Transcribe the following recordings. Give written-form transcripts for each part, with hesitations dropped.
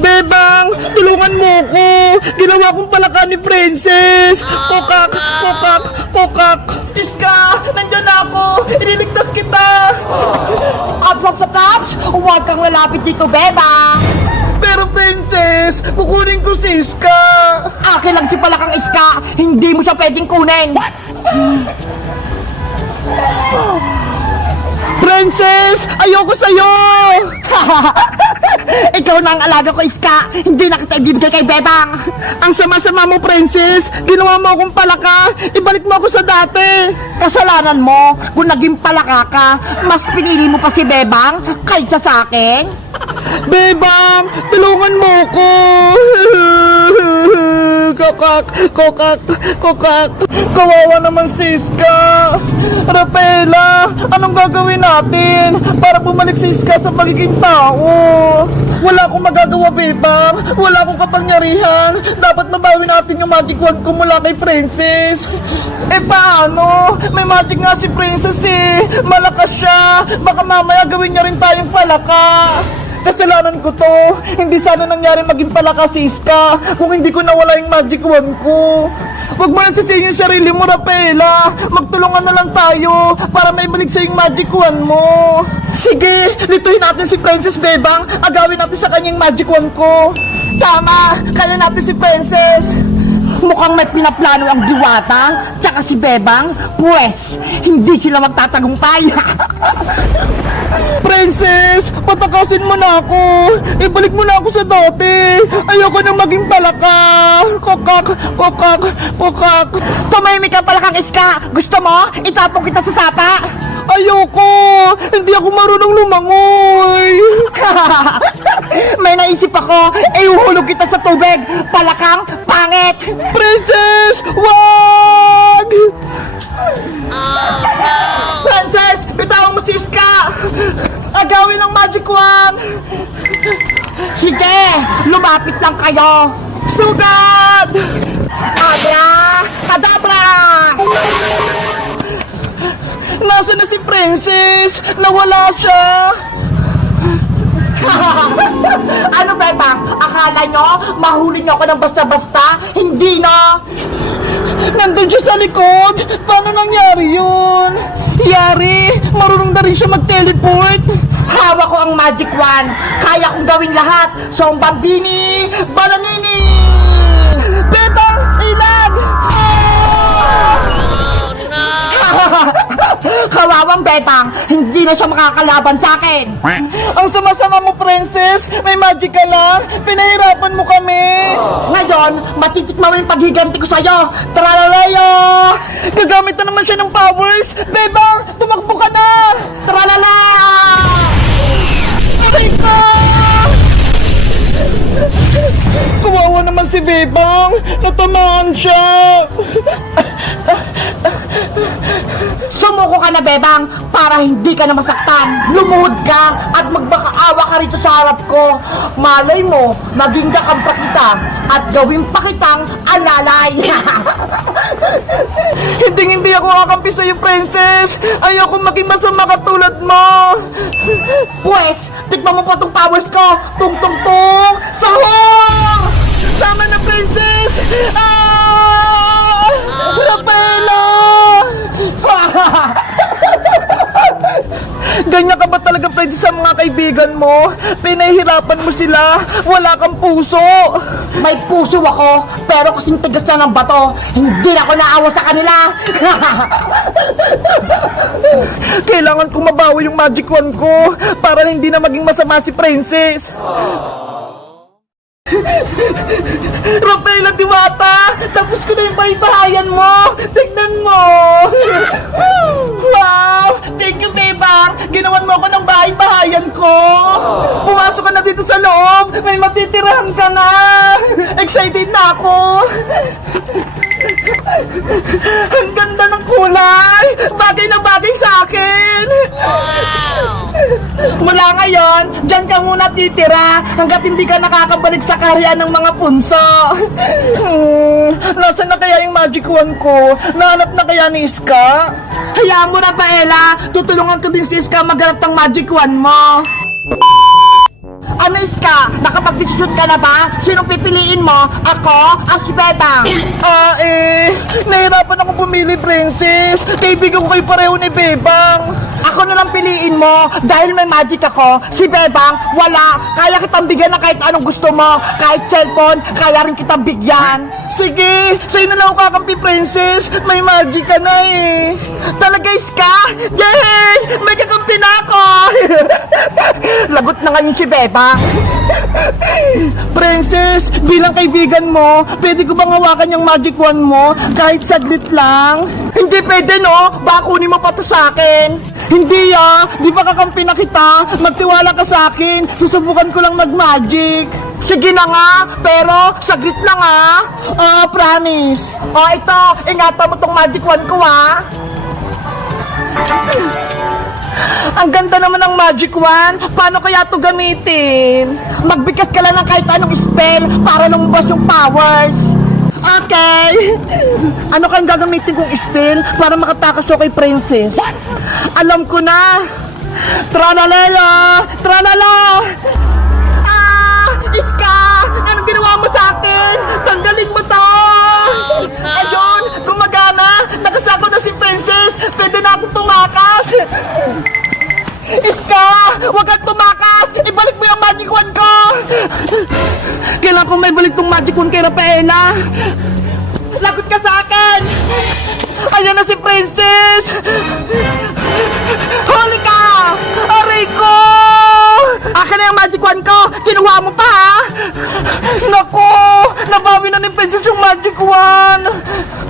Bebang, tulungan mo ko. Ginawa kong palaka ni Princess. Kokak, kokak, kokak. Iska, nandyan ako. Iniligtas kita. Ops! Huwag kang lalapit dito, Bebang! Pero Princess, kukunin ko si Iska. Akin lang si Palakang Iska! Hindi mo siya pwedeng kunin! Princess, ayoko sa'yo. Ikaw na ang alaga ko, Iska! Hindi na kita ibibigay kay Bebang! Ang sama-sama mo, Princess. Ginawa mo akong palaka. Ibalik mo ako sa dati. Kasalanan mo kung naging palaka ka, mas pinili mo pa si Bebang kaysa sa akin? Bebang, tulungan mo ko. Kokak, kokak, kokak. Kawawa naman si Iska. Rafaela, anong gagawin natin para bumalik si Iska sa pagiging tao? Wala akong magagawa, Bebang. Wala akong kapangyarihan. Dapat mabawi natin yung magic wand ko mula kay Princess. Eh paano? May magic nga si Princess eh. Malakas siya. Baka mamaya gawin niya rin tayong palaka. Kasalanan ko to. Hindi sana nangyari maging palaka si Iska kung hindi ko nawala yung magic wand ko. Huwag mo nang sisihin yung sarili mo, Rafaela. Magtulungan na lang tayo para maibalik sa yung magic wand mo. Sige, lituhin natin si Princess, Bebang. Agawin natin sa kanyang magic wand ko. Tama, kaya natin si Princess. Mukhang may pinaplano ang Diwata, tsaka si Bebang, pues, hindi sila magtatagumpay. Princess, patakasin mo na ako. Ibalik mo na ako sa dati. Ayoko nang maging palaka. Kokak, kokak, kokak. Tumahimik ka Palakang Iska! Gusto mo? Itapong kita sa sapa! Ayoko. Hindi ako marunong lumangoy. May naisip ako, ihuhulog kita sa tubig! Palakang pangit! Princess, wag! Princess, bitawan mo si Iska. Agawin ang magic wand. Sige, lumapit lang kayo! Sugad! Abra! Kadabra! Nasaan na si Princess? Nawala siya. Ano, Bebang? Akala nyo, mahuli nyo ako ng basta-basta? Hindi na! Nandun siya sa likod. Paano nangyari yun? Yari, marunong na rin siya mag-teleport. Hawak ko ang magic wand! Kaya kong gawin lahat! So, Bambini! Bananini! Bebang, ilag! Kawawang Bebang! Hindi na siya makakalaban sa akin! Ang sama-sama mo, Princess. May magic ka lang. Pinahirapan mo kami. Ngayon, matitikman mo yung paghiganti ko sa'yo! Tralalayo! Gagamit na naman siya ng powers. Bebang, tumakbo ka na. Tralala! Aray ka! Kawawa naman si Bebang. Natamaan siya. Sumuko ka na, Bebang, para hindi ka na masaktan. Lumuhod ka at magbakaawa ka rito sa harap ko. Malay mo, maging kakampa kita at gawin pa kitang alalay. Hindi ako kakampi sa'yo, Princess. Ayoko maging masama katulad mo. Pues, tikman mo pa tong powers ko. Tung tung tung! Sahur! Tama na, Princess. Ah! Rafaela! Ganyan ka ba talaga, Princess, sa mga kaibigan mo? Pinahihirapan mo sila. Wala kang puso. May puso ako, pero kasing tigas na ng bato, hindi na ako naawa sa kanila. Kailangan ko mabawi yung magic wand ko para hindi na maging masama si Princess. Rafaela Diwata, tapos ko na yung bahay-bahayan mo. Tignan mo. Wow, thank you, Bebang. Ginawan mo ako ng bahay-bahayan ko. Pumasok ka na dito sa loob. May matitirahan ka na. Excited na ako. Ang ganda ng kulay. Bagay na bagay sa akin. Mula ngayon, dyan ka muna titira hanggat hindi ka nakakabalik sa kaharian ng mga punso. Nasaan na kaya yung magic wand ko? Nahanap na kaya ni Iska? Hayaan mo na, Paela. Tutulungan ko din si Iska maghanap ng magic wand mo. Ano Iska? Nakapag-desisyon ka na ba? Sinong pipiliin mo? Ako o si Bebang? Nahirapan akong pumili, Princess. Kaibigan ko kayo pareho ni Bebang. Ako na lang piliin mo dahil may magic ako. Si Bebang, wala. Kaya kitang bigyan ng kahit anong gusto mo. Kahit cellphone, kaya rin kitang bigyan. Sige, sa'yo na lang ako kakampi, Princess. May magic ka na eh. Talaga Iska? Yay! May kakampi na ako! Lagot na ngayon si Bebang. Princess, bilang kaibigan mo, pwede ko bang hawakan yung magic wand mo kahit saglit lang? Hindi pwede no? Baka kunin mo pa to sa akin. Hindi di ba kakampi na kita? Magtiwala ka sa akin, susubukan ko lang mag-magic. Sige na nga, pero saglit lang Promise. Ito, ingatan mo tong magic wand ko Ang ganda naman ng magic wand. Paano kaya to gamitin? Magbigkas ka lang ng kahit anong spell para lumabas yung powers. Okay. Ano kang gagamitin kong spell para makatakas ako kay Princess? Alam ko na. Tranalala! Tranala! Iska! Anong ginawa mo sa akin? Tanggalin mo to! Ayun! Gumagana! Nakasako na si Princess! Pwede na akong tumakas! Iska! Huwag kang tumakas! Ibalik mo yung magic wand ko! Kailangan ko may balik tong magic wand kay Rafaela! Lagot ka sa akin! Ayan na si Princess! Huli ka! Aray ko! Akin na yung magic wand ko! Kinuha mo pa Naku! Nabawi na ni Princess yung magic wand!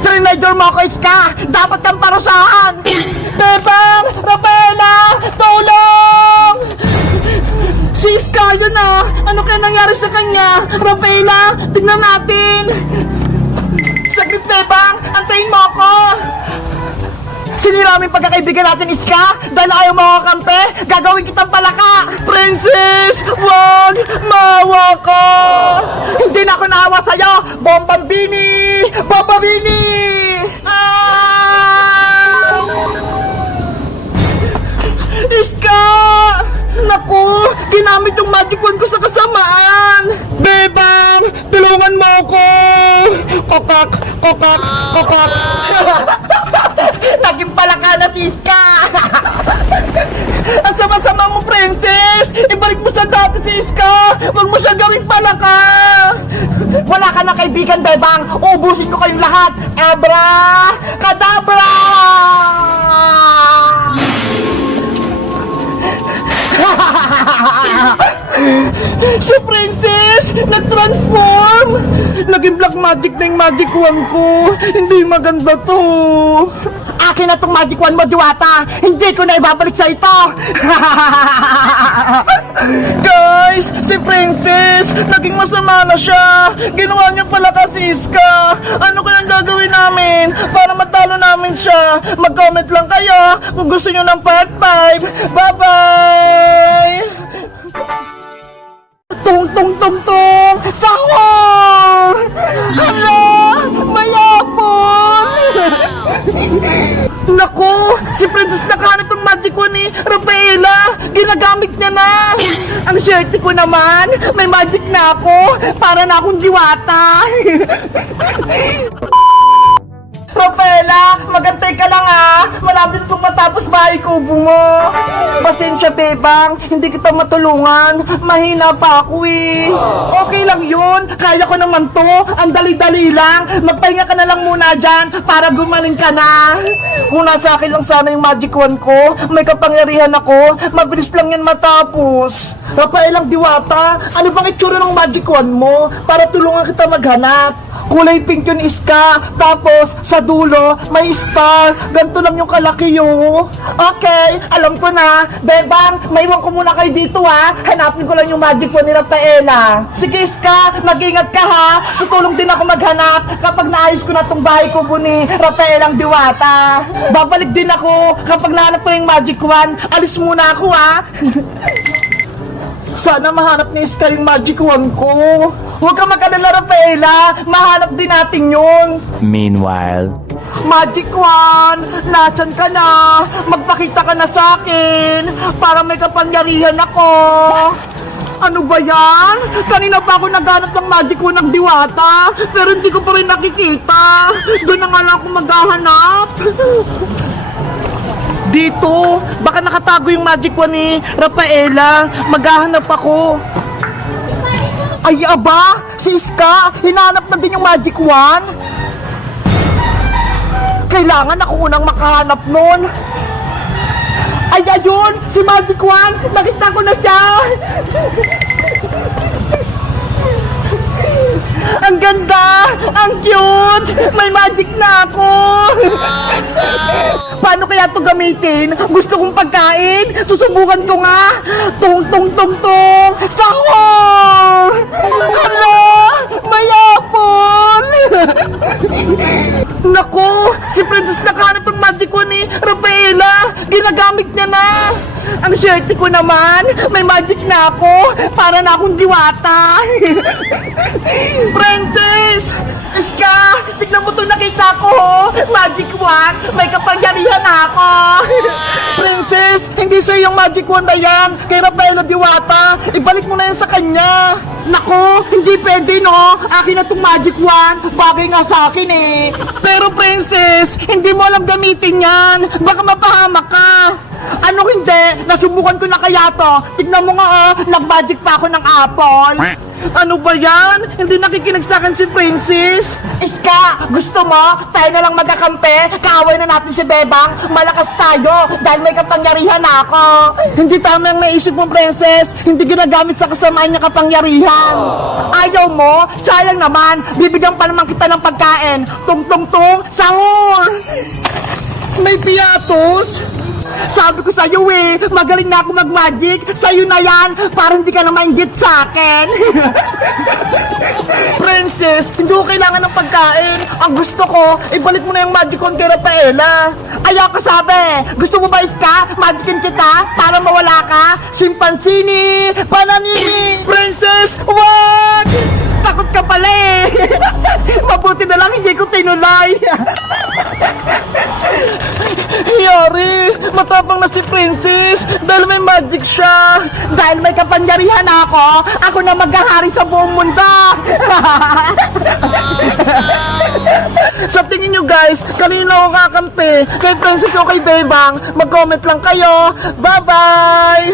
Trinidor mo ako, Iska! Dapat kang parusahan! Bebang! Rafaela! Tulong! Si Iska yun Ano kaya nangyari sa kanya? Rafaela! Tignan natin! Saglit, Bebang! Antayin mo ako! Sinira mo yung pagkakaibigan natin, Iska! Dahil ayaw mo ako kampe, gagawin kitang palaka! Princess! Wag! Maawa ka! Hindi na ako naawa sa'yo! Bombambini! Bombambini! Iska! Naku! Ginamit yung magic wand ko sa kasamaan! Bebang! Tulungan mo ako! Kokak! Kokak! Kokak! Naging palaka na si Iska! Ang sama-sama mo, Princess! Ibalik mo sa dati si Iska! Huwag mo siya gawing palaka! Wala ka na kaibigan, Bebang! Ubusin ko kayong lahat! Abra! Kadabra! Si Princess! Nag-transform! Naging black magic na yung magic wand ko! Hindi maganda to! Akin na tong magic wand mo, Diwata! Hindi ko na ibabalik sa ito! Guys! Si Princess! Naging masama na siya! Ginawa niya pala kasi Iska! Ano kayang gagawin namin para matalo namin siya? Mag-comment lang kayo kung gusto niyo ng part 5! Bye-bye! Tung tung tung tung! Sahur! Hala! Mayapon! Naku! Si Princess nakahanap ng magic wand ni Rafaela! Ginagamit niya na! Ang swerte ko naman! May magic na ako! Para na akong Diwata! Rafaela! Magantay ka lang Malapit kong matapos bahay kubo mo! Pasensya, Bebang! Hindi kita matulungan! Mahina pa ako Okay lang yun! Kaya ko naman to! Ang dali-dali lang! Magpahinga ka na lang muna dyan para gumaling ka na! Kung nasa akin lang sana yung magic wand ko, may kapangyarihan ako, mabilis lang yan matapos! Rafaelang Diwata, ano bang itsura ng magic wand mo para tulungan kita maghanap? Kulay pink yun, Iska. Tapos, sa dulo, may star. Ganito lang yung kalaki yun. Okay, alam ko na. Bebang, maiwan ko muna kayo dito Hanapin ko lang yung magic wand ni Rafaela. Sige, Iska, mag-ingat ka Tutulong din ako maghanap kapag naayos ko na tong bahay ko ni Rafaelang Diwata. Babalik din ako kapag nahanap ko yung magic wand. Alis muna ako Sana mahanap ni Iska yung magic wand ko. Huwag ka mag-alala, Rafaela. Mahanap din natin yun. Meanwhile, Magic wand, nasan ka na? Magpakita ka na sa akin para may kapangyarihan ako. Ano ba yan? Kanina pa ako naghanap ng magic wand ng diwata, pero hindi ko pa rin nakikita. Doon na nga lang ako maghahanap. Dito, baka nakatago yung magic wand ni Rafaela. Maghahanap ako. Ay, aba! Si Iska, hinanap na din yung magic wand. Kailangan ako unang makahanap nun. Ay, ayun! Si Magic Wand! Nakita ko na siya! Ang ganda! Ang cute! May magic na ako! Paano kaya ito gamitin? Gusto kong pagkain? Susubukan ko nga! Tung tung tung tung! Sahur! Hala! May apple! Naku! Si Princess nakahanap ng magic wand ni Rafaela! Ginagamit niya na! Ang swerte ko naman! May magic na ako! Para na akong diwata! Princess! Iska! Tignan mo ito nakita ko! Magic wand! May kapangyarihan ako! Princess! Hindi sa'yo yung magic wand na yan! Kay Rafaela Diwata! Ibalik mo na yan sa kanya! Nako! Hindi pwede no! Akin na itong magic wand! Bagay nga sa akin eh! Pero Princess! Hindi mo alam gamitin yan! Baka mapahamak ka! Ano hindi? Nasubukan ko na kaya to! Tignan mo nga oh! Nag-magic pa ako ng apple! Ano ba yan? Hindi nakikinig sa akin si Princess? Iska, gusto mo? Tayo na lang magkakampi? Kaaway na natin si Bebang? Malakas tayo dahil may kapangyarihan ako. Hindi tama ang naisip mo, Princess. Hindi ginagamit sa kasamaan niya kapangyarihan. Ayaw mo? Sayang naman. Bibigyan pa naman kita ng pagkain. Tung tung tung, sahur! May piatos? Sabi ko sa'yo eh, magaling na ako mag-magic. Sa'yo na yan, para hindi ka na mainggit sa akin. Princess, hindi ko kailangan ng pagkain. Ang gusto ko, ibalik mo na yung magic wand kay Rafaela. Ayaw ka sabi. Gusto mo ba, Iska? Magicin kita para mawala ka? Simpansini, pananini. Princess, wag! Takot ka pala eh. Mabuti na lang hindi ko tinuloy. Yari, matapang na si Princess dahil may magic siya. Dahil may kapangyarihan ako na maghahari sa buong mundo. Sa tingin nyo guys, kanina ako kakampi? Kay Princess o kay Bebang? Mag-comment lang kayo. Bye-bye!